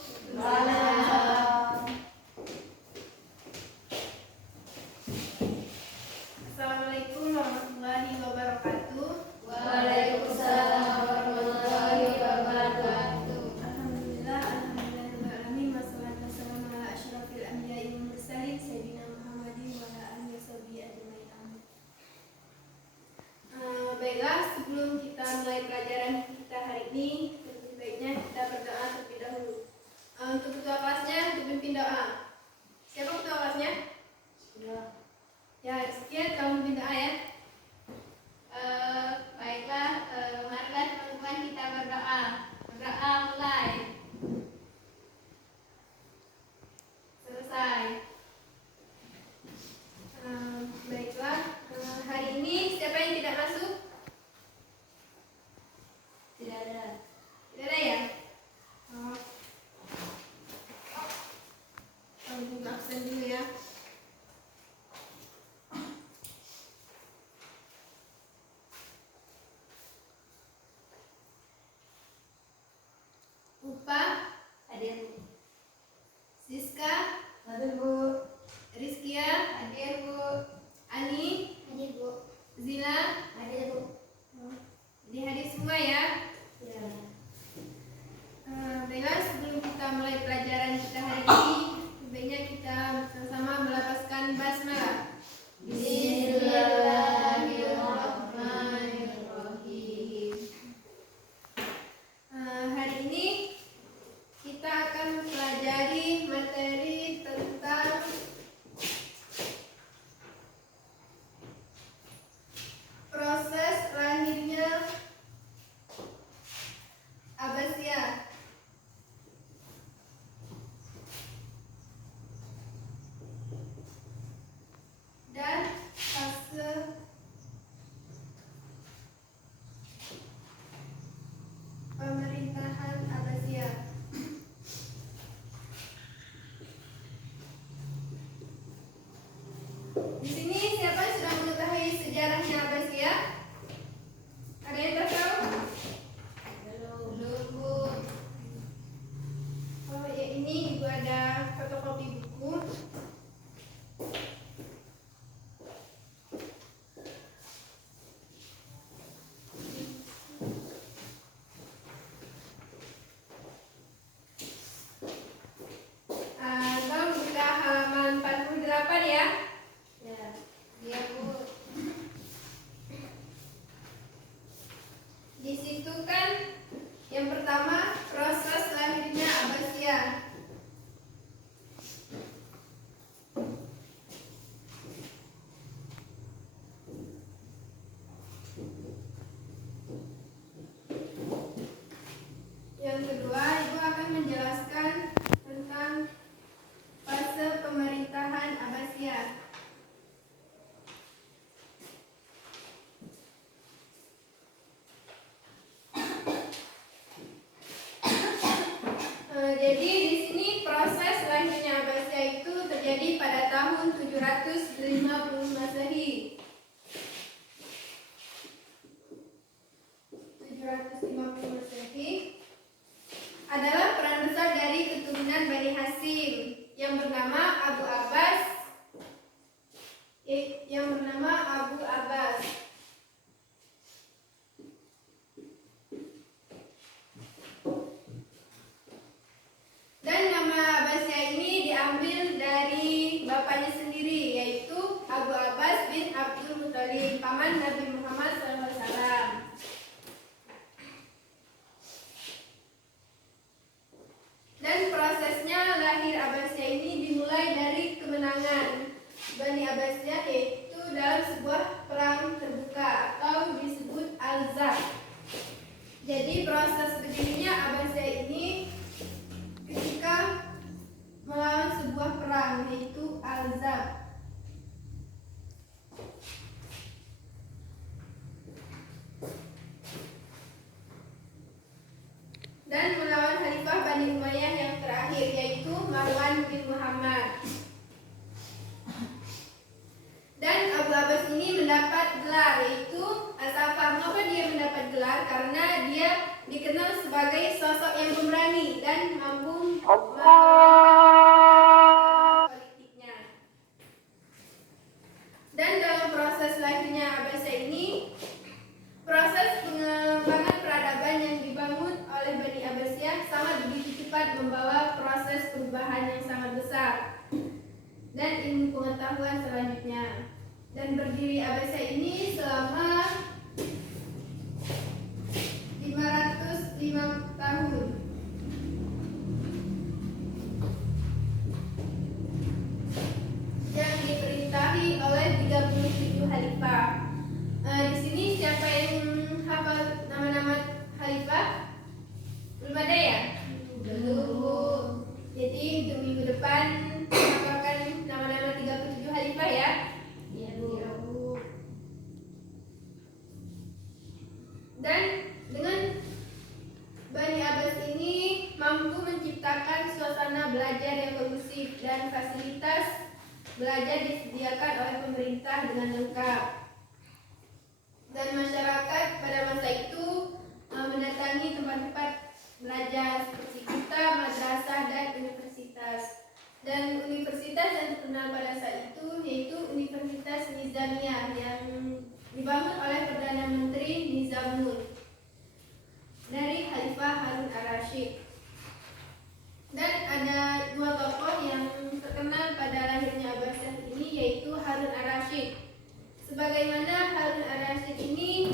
Waalaikumsalam. Assalamualaikum warahmatullahi wabarakatuh. Waalaikumsalam warahmatullahi wabarakatuh. Alhamdulillah, alhamdulillahirrahmanirrahim. Wassalatu wassalamu ala asyrafil anbiya'i wal mursalin sayyidina Muhammadin wa ala alihi washabihi ajmain. Amin. Baiklah, sebelum kita mulai pelajaran kita hari ini, tentu baiknya kita berdoa terlebih dahulu. Untuk ketua kelasnya, untuk pimpin doa. Siapa ketua kelasnya? Ya, sekian kamu pimpin doa ya. Baiklah, marilah teman-teman kita berdoa. Berdoa mulai. Selesai. Baiklah, hari ini siapa yang tidak masuk? Tidak ada. Tidak ada ya? Oh. Tunggu absen dulu ya. Upa, Hadir. Siska, Hadir, Bu. Rizkia, Hadir, Bu. Ani, Hadir, Bu. Zila. Hadir, Bu. Jadi hadir semua ya. Ya. Baiklah, sebelum kita mulai pelajaran kita hari ini, sebaiknya kita bersama-sama melafazkan basmalah. Bismillahirrahmanirrahim. Hari ini kita akan mempelajari materi tentang proses lahirnya Abbasiyah. Dan fase pemerintahan Abbasiyah. Di sini siapa yang sudah mengetahui sejarahnya Abbasiyah? Ada yang tahu? Belum, Bu. Oh ya, ini Ibu ada fotokopi buku. Tolong buka halaman 48 ya. Ya. Iya, Bu. Di situ kan yang pertama proses lahirnya Abbasiyah. Yang kedua, Ibu akan menjelaskan tentang fase pemerintahan Abbasiyah. Jadi di sini proses lahirnya Abbasiyah itu terjadi pada tahun 750 Masehi. 750 Masehi adalah peran besar dari keturunan Bani Hasyim yang bernama Abu Abbas. Dan nama Abbasiyah ini diambil dari bapaknya sendiri, yaitu Abu Abbas bin Abdul Muthalib, paman Nabi Muhammad SAW. Dan prosesnya lahir Abbasiyah ini dimulai dari kemenangan Bani Abbasiyah, yaitu dalam sebuah perang terbuka atau disebut Al-Zab. Jadi proses berdirinya Abbasiyah ini ketika melawan sebuah perang, yaitu Al-Zab. Dan melawan Khalifah Bani Umayyah yang terakhir, yaitu Marwan bin Muhammad. Dan Abu Abbas ini mendapat gelar, yaitu As-Safar. Mengapa dia mendapat gelar? Karena dia dikenal sebagai sosok yang pemberani dan mampu membawa proses perubahan yang sangat besar dan ilmu pengetahuan selanjutnya. Dan berdiri Abbasiyah ini selama 505 tahun. Yang diperintahi oleh 37 khalifah. Di sini siapa yang hafal nama-nama khalifah? Belum ada ya? Belum, Bu. Jadi untuk minggu depan hafalkan nama-nama 37 khalifah ya. Iya, Bu. Dan dengan Bani Abbas ini mampu menciptakan suasana belajar yang kondusif dan fasilitas belajar disediakan oleh pemerintah dengan lengkap. Dan masyarakat pada masa itu mendatangi tempat-tempat belajar seperti kita, madrasah, dan universitas. Dan universitas yang terkenal pada saat itu yaitu Universitas Nizamiyah yang dibangun oleh Perdana Menteri Nizamun dari Khalifah Harun ar-Rasyid. Dan ada dua tokoh yang terkenal pada lahirnya Abbasiyah ini yaitu Harun ar-Rasyid. Sebagaimana Harun ar-Rasyid ini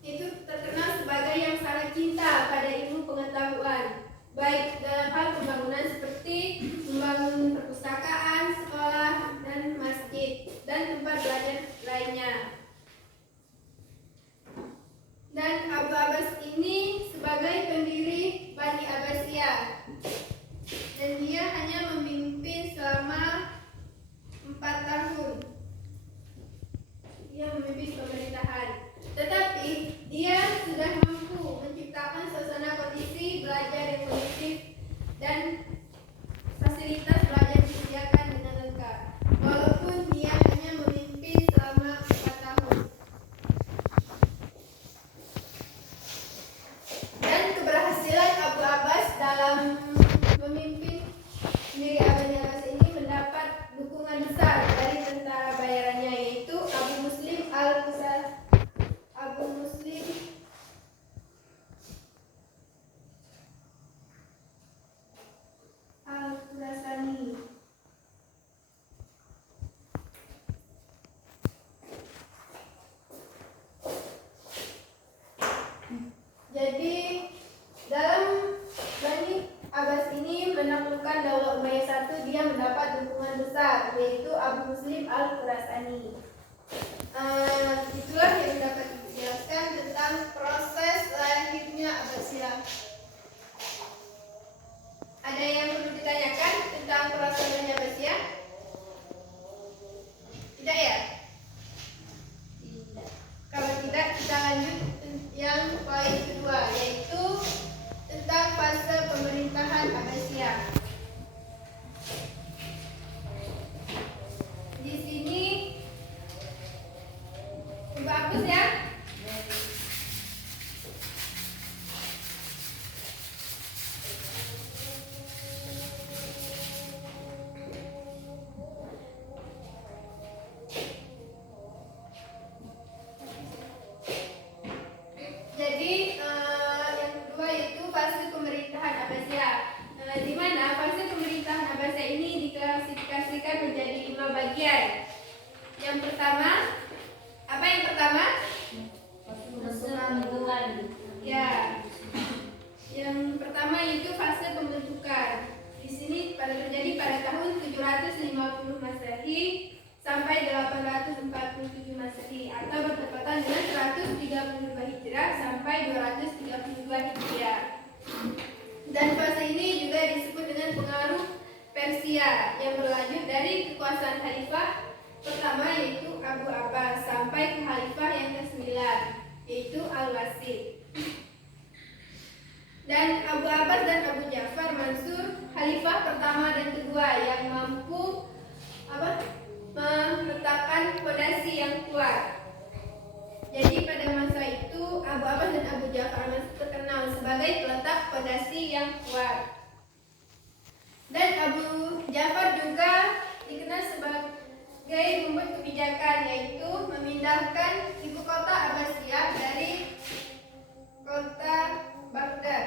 itu terkenal sebagai yang sangat cinta pada ilmu pengetahuan, baik dalam hal pembangunan seperti membangun perpustakaan, sekolah, dan masjid, dan tempat belajar lainnya. Dan Abu Abbas ini sebagai pendiri Bani Abbasiyah, dan dia hanya memimpin selama 4 tahun. Dia memimpin pemerintahan, tetapi dia sudah mampu menciptakan suasana kondisi belajar yang kondusif dan fasilitas belajar disediakan dengan lengkap, walaupun dia hanya memimpin selama 4 tahun. Dan keberhasilan Abu Abbas dalam memimpin pendiri Bani Abbas ini mendapat dukungan besar dari tentara bayarannya yaitu Abu Muslim Al-Khurasani. Jadi dalam Bani Abbas ini menaklukkan Daulah Umayyah I, dia mendapat dukungan besar yaitu Abu Muslim Al-Khurasani. Itulah yang dapat dijelaskan tentang proses lahirnya Abbasiyah. Ada yang perlu ditanyakan tentang proses lahirnya Abbasiyah? Tidak ya? Tidak. Kalau tidak, kita lanjut yang poin kedua, yaitu tentang fase pemerintahan Abbasiyah. Di sini bagus ya. Jadi yang kedua yaitu fase pemerintahan Abbasiyah, di mana fase pemerintahan Abbasiyah ini diklasifikasikan menjadi 5 bagian. Yang pertama, apa yang pertama? Pembentukan. Ya, yang pertama yaitu fase pembentukan. Di sini terjadi pada tahun 750 Masehi sampai 847 Masehi atau bertepatan dengan 132 Hijrah sampai 232 Hijriah. Dan fase ini juga disebut dengan pengaruh Persia yang berlanjut dari kekuasaan khalifah pertama yaitu Abu Abbas sampai ke khalifah yang ke-9 yaitu Al-Wasid. Dan Abu Abbas dan Abu Ja'far Mansur khalifah pertama dan kedua yang mampu meletakkan fondasi yang kuat. Jadi pada masa itu Abu Abbas dan Abu Ja'far Mansur terkenal sebagai peletak fondasi yang kuat. Dan Abu Ja'far juga dikenal sebagai membuat kebijakan yaitu memindahkan ibu kota Abbasiyah dari kota Baghdad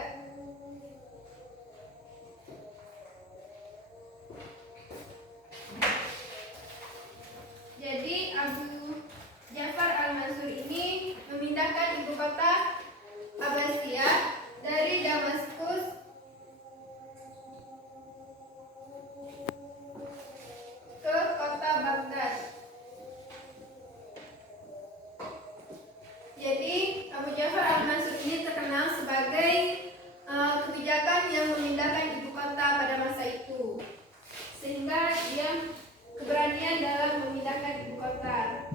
sehingga dia keberanian dalam memindahkan ibu kota.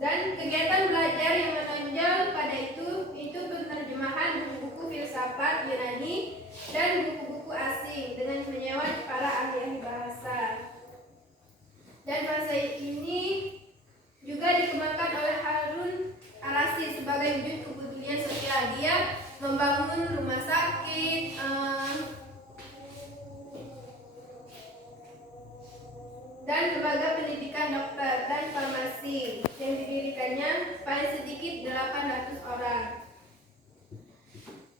Dan kegiatan belajar yang menonjol pada itu penerjemahan buku-buku filsafat Yunani dan buku-buku asing dengan menyewa para ahli bahasa. Dan bahasa ini juga dikembangkan oleh Harun Ar-Rasyid sebagai wujud kepedulian sosial. Dia membangun rumah sakit, dan lembaga pendidikan dokter dan farmasi yang didirikannya paling sedikit 800 orang.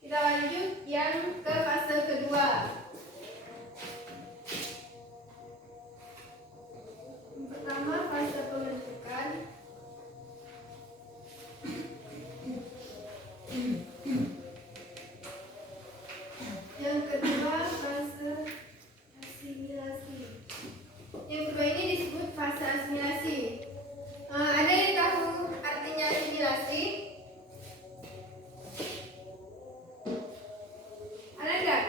Kita lanjut yang ke fase kedua. Yang pertama fase pembentukan. Yang kedua fase asimilasi. Yang kedua ini disebut fase asimilasi. Ada yang tahu artinya asimilasi? Ada enggak?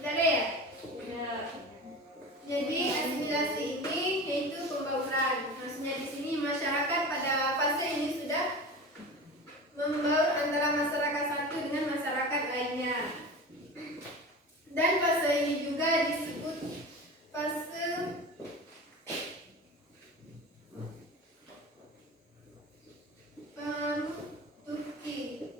Tidak ada ya? Ya. Jadi asimilasi ini yaitu pembauran. Maksudnya di sini masyarakat pada fase ini sudah membaur antara masyarakat satu dengan masyarakat lainnya. Dan fase ini juga disebut fase Turki.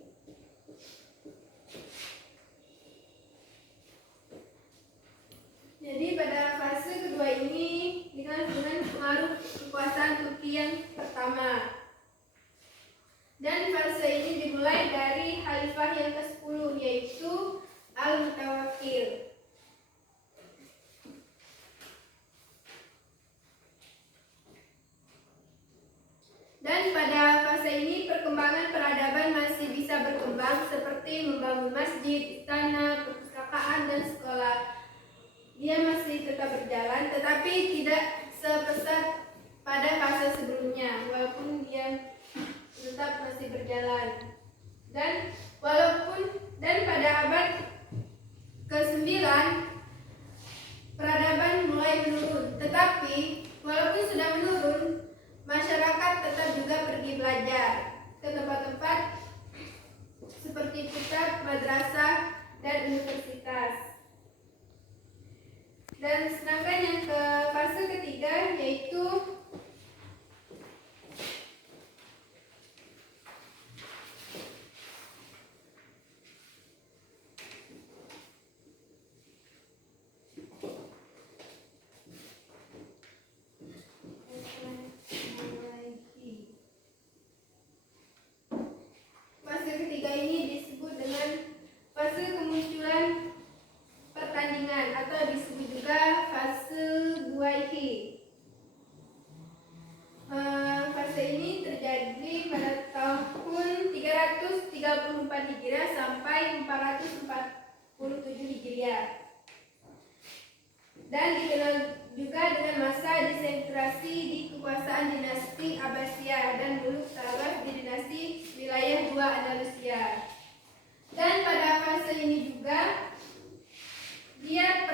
Jadi pada fase kedua ini dikenal dengan pengaruh kekuasaan Turki yang pertama. Dan fase ini dimulai dari khalifah yang ke-10 yaitu Al-Mutawakkil. Dan pada fase ini perkembangan peradaban masih bisa berkembang seperti membangun masjid, istana, perpustakaan, dan sekolah. Dia masih tetap berjalan tetapi tidak sepesat pada fase sebelumnya walaupun dia tetap masih berjalan. Dan pada abad ke-9 peradaban mulai menurun. Tetapi walaupun sudah menurun, masyarakat tetap juga pergi belajar ke tempat-tempat seperti pusat, madrasah, dan universitas. Dan sedangkan yang ke fase ketiga yaitu fase ketiga ini disebut dengan fase kemunculan pertandingan atau disebut juga fase Buaihi. Fase ini terjadi pada tahun 334 Hijriah sampai 447 Hijriah. Dan dikenal juga dengan masa disentrasi di kekuasaan dinasti Abbasiyah dan Muluk Salaf di dinasti wilayah 2 Andalusia. Dan pada fase ini juga dia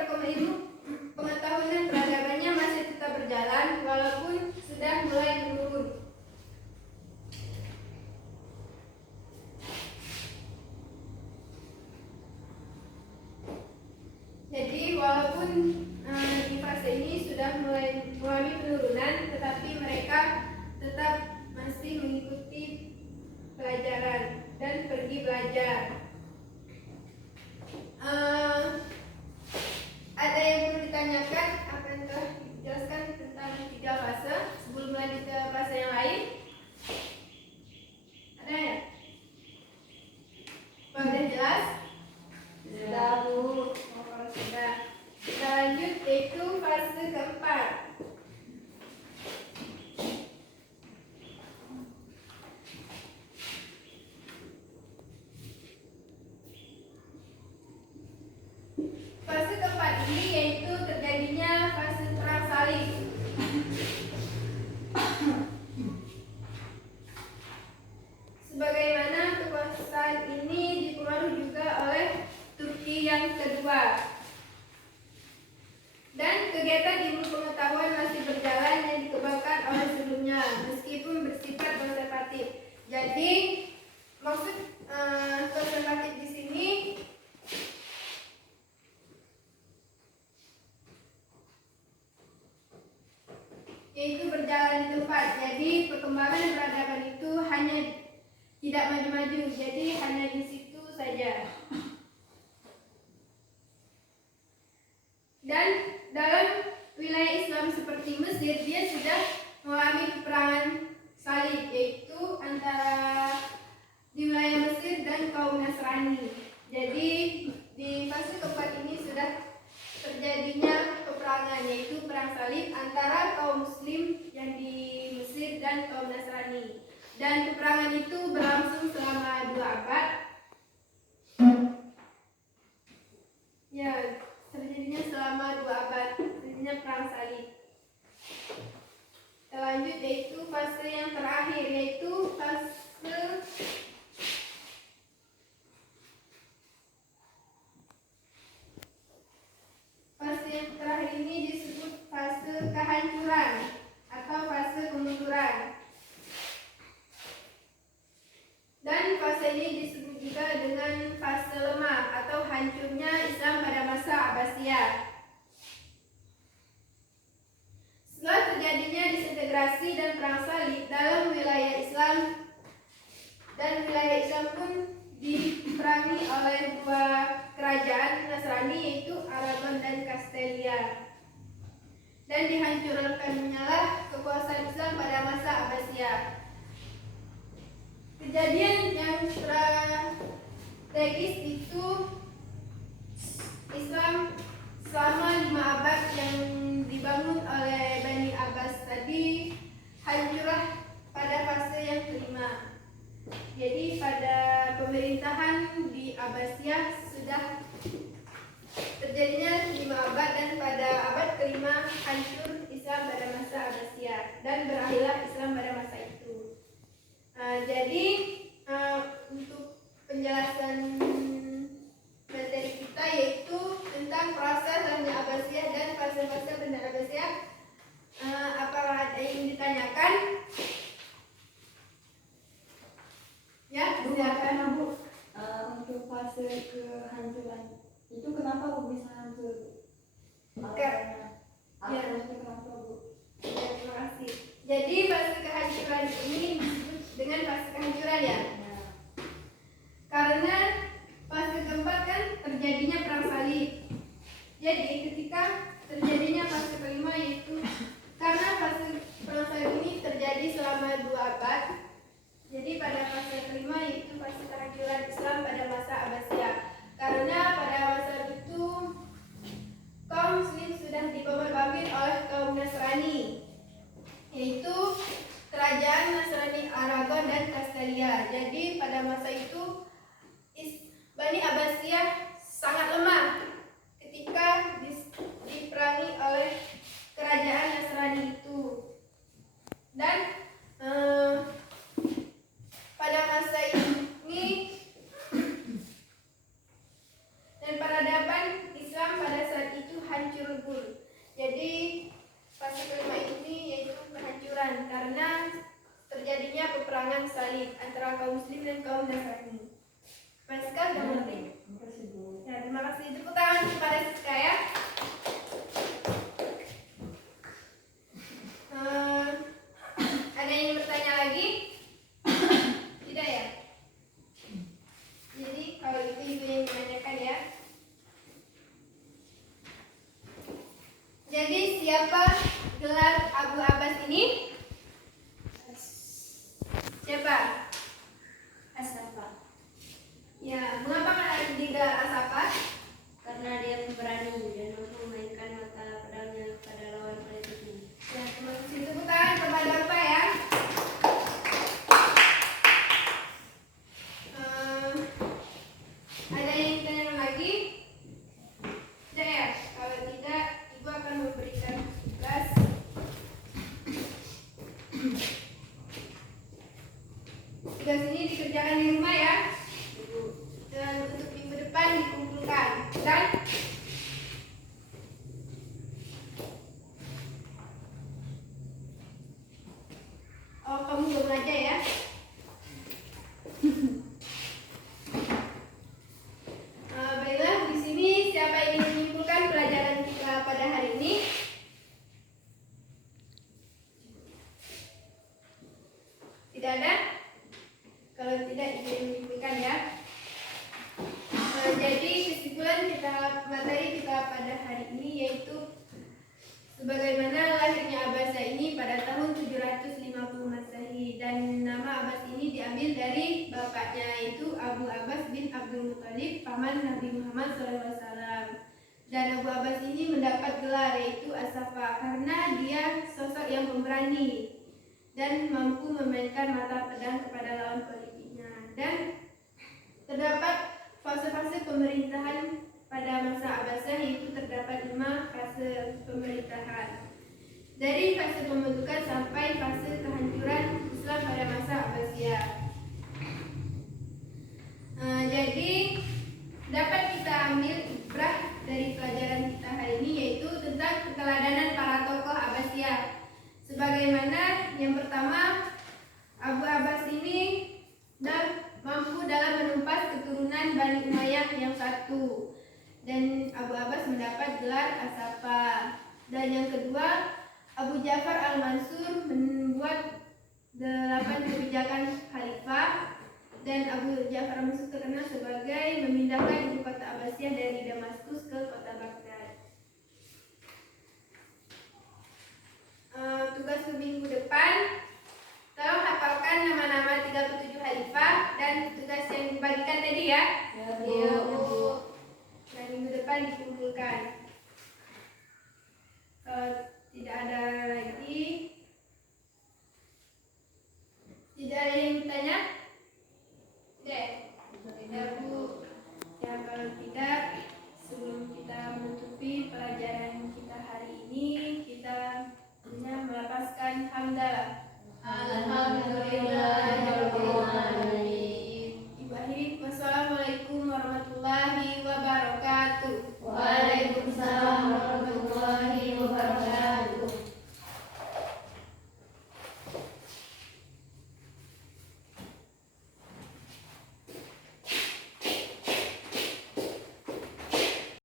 pengetahuan dan peradabannya masih tetap berjalan walaupun sudah mulai menurun. Jadi walaupun di fase ini sudah mulai mengalami penurunan, tetapi mereka tetap masih mengikuti pelajaran dan pergi belajar. Ada yang perlu ditanyakan? Apa yang telah dijelaskan tentang 3 fase sebelum lanjut ke fase yang lain? Ada ya? Apa udah jelas? Sudah Bu. Kalau sudah, kita lanjut yaitu fase keempat. Fase keempat ini yaitu terjadinya fase perang salib. Sebagaimana kekuasaan ini dipengaruhi juga maju. Jadi hanya di situ saja. Dan dalam wilayah Islam seperti Mesir, dia sudah mengalami peperangan salib, yaitu antara di wilayah Mesir dan kaum Nasrani. Jadi di fase keempat ini sudah terjadinya peperangan, yaitu perang salib antara kaum Muslim yang di Mesir dan kaum Nasrani. Dan peperangan itu berlangsung selama 2 abad. Ya, terjadinya selama 2 abad, terjadinya perang salib. Kita lanjut, yaitu fase yang terakhir, yaitu fase yang terakhir ini disebut fase kehancuran atau fase kemunduran. Dan fase ini disebut juga dengan fase lemah atau hancurnya Islam pada masa Abbasiyah. Setelah terjadinya disintegrasi dan perang salib dalam wilayah Islam, dan wilayah Islam pun diperangi oleh 2 kerajaan Nasrani, yaitu Aragon dan Castelia. Dan dihancurkannya lah kekuasaan Islam pada masa Abbasiyah. Kejadian yang strategis itu Islam selama 5 abad yang dibangun oleh Bani Abbas tadi hancurlah pada fase yang kelima. Jadi pada pemerintahan di Abbasiyah sudah terjadinya 5 abad, dan pada abad kelima hancur Islam pada masa Abbasiyah dan berakhirlah Islam pada masa itu. Jadi untuk penjelasan materi kita yaitu tentang proses Bani Abbasiyah dan fase-fase Bani Abbasiyah. Apakah ada yang ditanyakan? Ya, silakan Bu. Untuk fase kehancuran itu kenapa Bu bisa hancur? Ya. Kenapa Bu? Ya, terima kasih. Jadi fase kehancuran ini disebut dengan fase kehancuran ya. Karena fase keempat kan terjadinya perang salib. Jadi ketika terjadinya fase kelima, yaitu karena fase perang salib ini terjadi selama 2 abad. Jadi pada fase kelima yaitu fase kehancuran Islam pada masa Abbasiyah. Karena pada masa itu kaum Muslim sudah dibombardir oleh kaum Nasrani, yaitu kerajaan Nasrani Aragon dan Castelia. Jadi pada masa itu Bani Abbasiyah sangat lemah ketika diperangi oleh kerajaan Nasrani itu. Dan pada masa ini dan peradaban Islam pada saat itu hancur lebur. Jadi fase kelima ini yaitu kehancuran karena terjadinya peperangan salib antara kaum Muslim dan kaum Nasrani. Mas Siska sudah mengerti? Ya, terima kasih. Tepuk tangan kepada Siska ya. Ada yang bertanya lagi? Tidak ya? Jadi kalau itu ibu yang menanyakan ya. Jadi siapa gelar Abu Abbas ini? Siapa? As-Saffah. Ya, mengapa digelar As-Saffah? Karena dia pemberani dan mampu memainkan mata pedangnya kepada lawan politiknya. Ya, terima kasih. Tepuk tangan kepada Bapak ya. Ada yang ditanyakan lagi? Tidak ya? Kalau tidak, Ibu akan memberikan tugas. Tugas ini dikerjakan di rumah ya. Dan untuk minggu depan dikumpulkan mata materi kita pada hari ini yaitu sebagaimana lahirnya Abbasiyah ini pada tahun 750 Masehi, dan nama Abbas ini diambil dari bapaknya yaitu Abu Abbas bin Abdul Muthalib, paman Nabi Muhammad SAW. Dan Abu Abbas ini mendapat gelar yaitu As-Safa karena dia sosok yang pemberani dan mampu memainkan mata pedang kepada lawan politiknya. Dan terdapat fase-fase pemerintahan pada masa Abbasiyah, yaitu terdapat 5 fase pemerintahan. Dari fase pembentukan sampai fase kehancuran Islam pada masa Abbasiyah. Jadi dapat kita ambil ibrah dari pelajaran kita hari ini yaitu tentang keteladanan para tokoh Abbasiyah. Sebagaimana yang pertama, Abu Abbas ini mampu dalam menumpas keturunan Bani Umayyah yang satu, dan Abu Abbas mendapat gelar As-Safa. Dan yang kedua, Abu Ja'far Al-Mansur membuat 8 kebijakan khalifah, dan Abu Ja'far Al-Mansur terkenal sebagai memindahkan ibu kota Abbasiyah dari Damaskus ke kota Baghdad. Tugas minggu depan, tolong hafalkan nama-nama 37 khalifah dan tugas yang dibagikan tadi ya. Ya, Bu.